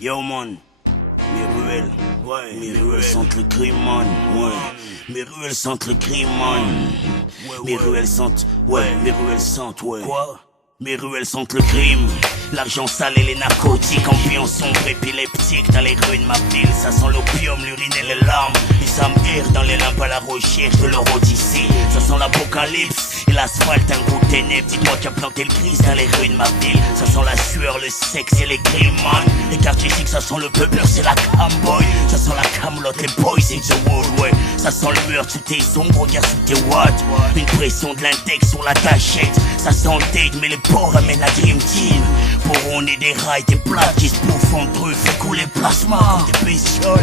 Yo man, mes ruelles sentent le crime man, ouais. Mes ruelles sentent le crime man. Mes ruelles sentent, mes ruelles sentent, Quoi? Mes ruelles sentent le crime. L'argent sale et les narcotiques, ambiance sombre épileptique. Dans les rues de ma ville, ça sent l'opium, l'urine et les larmes. Les âmes errent dans les lampes à la recherche de leur odyssée. Ça sent l'apocalypse et l'asphalte, un gros ténèbres. Dites-moi qui a planté le gris dans les rues de ma ville. Ça sent la sueur, le sexe et les crimes, man. Les quartiers chics, ça sent le peuple, c'est la camboy. Ça sent la camelote, les boys in the world, ouais. Ça sent le meurtre sous tes ombres, regarde sous tes watts. Une pression de l'index sur la cachette. Ça sent le date, mais les pauvres amènent la dream team. Pour on est des rails, des plaques qui se bouffent entre eux, fait couler plasma comme des bestioles.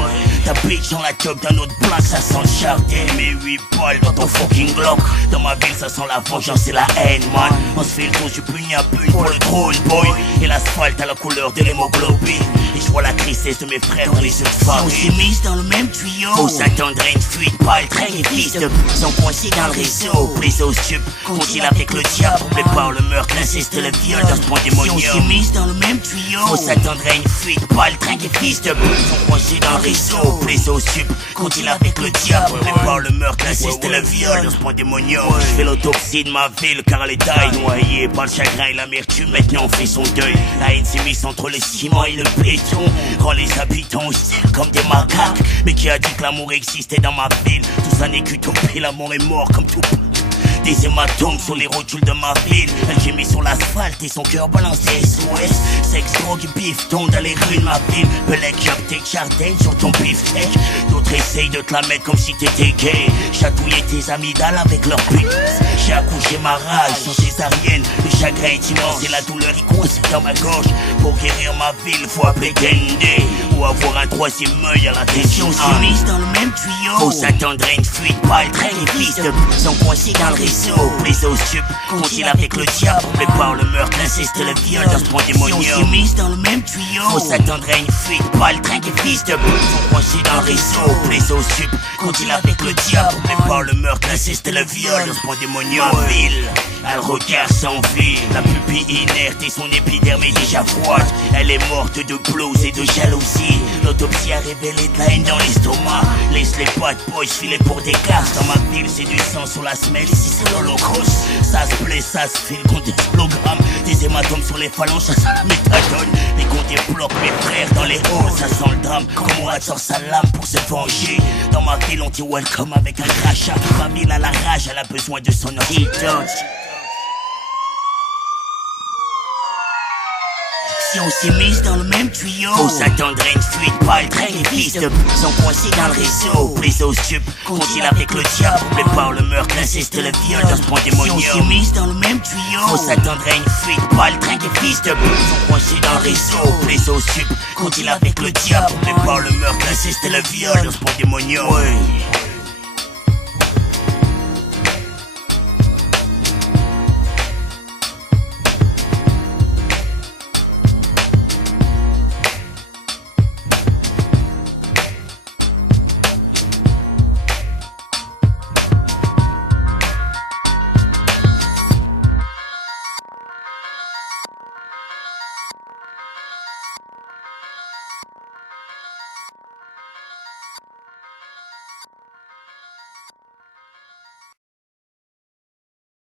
Ta bitch dans la top d'un autre bloc, ça sent le chardin. Mes 8 balles dans ton fucking Glock. Dans ma ville, ça sent la vengeance et la haine, man. On se fait le tour du puni à pune pour le trône, boy. Et l'asphalte à la couleur de l'hémoglobine. Et je vois la tristesse de mes frères dans les yeux de famille. On s'est mis dans le même tuyau. Faut s'attendre à une fuite, pas le train, les fils de sont coincés dans le réseau. Les os stupes, comptent-ils avec le diable. Prépare le meurtre, l'inceste, le viol dans ce point démoniaque. Si on s'est mis dans le même tuyau. Faut s'attendre à une fuite, pas le train, les fils de sont coincés dans le réseau. Les os stupes, comptent-ils avec le diable. Prépare le meurtre, l'inceste, le viol dans ce point démoniaque. Je fais l'autopsie de ma ville car elle est taille. Noyée par le chagrin et l'amertume, maintenant on fait son deuil. La haine s'est mise entre le ciment et le béton. Rend les habitants hostiles comme des macaques. Mais qui a dit que l'amour existait dans ma ville? Tout ça n'est qu'utopie, l'amour est mort comme tout. Des hématomes sur les rotules de ma ville. Elle gémit sur l'asphalte et son cœur balance des SOS. Sexe, drogue et bifton dans les rues de ma ville. Belek, jappe tes jardins sur ton beefsteak. D'autres essayent de te la mettre comme si t'étais gay. Chatouiller tes amygdales avec leur pute. J'ai accouché ma rage sans césarienne. Le chagrin est immense et la douleur y coince dans ma gorge. Pour guérir ma ville, faut appeler Dende. Ou avoir un troisième œil à la tête. Si on s'est mis dans le même tuyau. Faut s'attendre à une fuite, pas le train, les fils de sont coincés dans le réseau. Les os stupes, comptent-ils avec le diable. Prépare le meurtre, l'inceste, le viol dans ce point démoniaque. Si on s'est mis dans le même tuyau. Faut s'attendre à une fuite, pas le train, les fils de sont coincés dans le réseau. Les os stupes, comptent-ils avec le diable. Prépare le meurtre, l'inceste, le viol dans ce point démoniaque. Ma ville, elle regarde sans vie. La pupille inerte et son épiderme est déjà froide. Elle est morte de blues et de jalousie. L'autopsie a révélé de la haine dans l'estomac. Laisse les bad boys filer pour des classes. Dans ma ville, c'est du sang sur la semelle. Ici, c'est l'holocauste. Ça se plaît, ça se file contre des hologrammes. Des hématomes sur les phalanges, ça sent la méthadone. Les comptes débloquent mes frères dans les halls. Ça sent le drame. Comme on sort sa lame pour se venger. Dans ma ville, on dit welcome avec un crachat. Ma ville a la rage, elle a besoin de son antidote. Si on s'est mis dans le même tuyau. Faut s'attendre à une fuite, pas le train, les fils de sont coincés dans le réseau. Les os stupes, comptent-ils avec le diable. Prépare le meurtre, l'inceste, le viol dans ce point démoniaque. Si on s'est mis dans le même tuyau. Faut s'attendre à une fuite, pas le train, les fils de sont coincés dans le réseau. Les os stupes, comptent-ils avec le diable. Prépare le meurtre, l'inceste, le viol dans ce point démoniaque.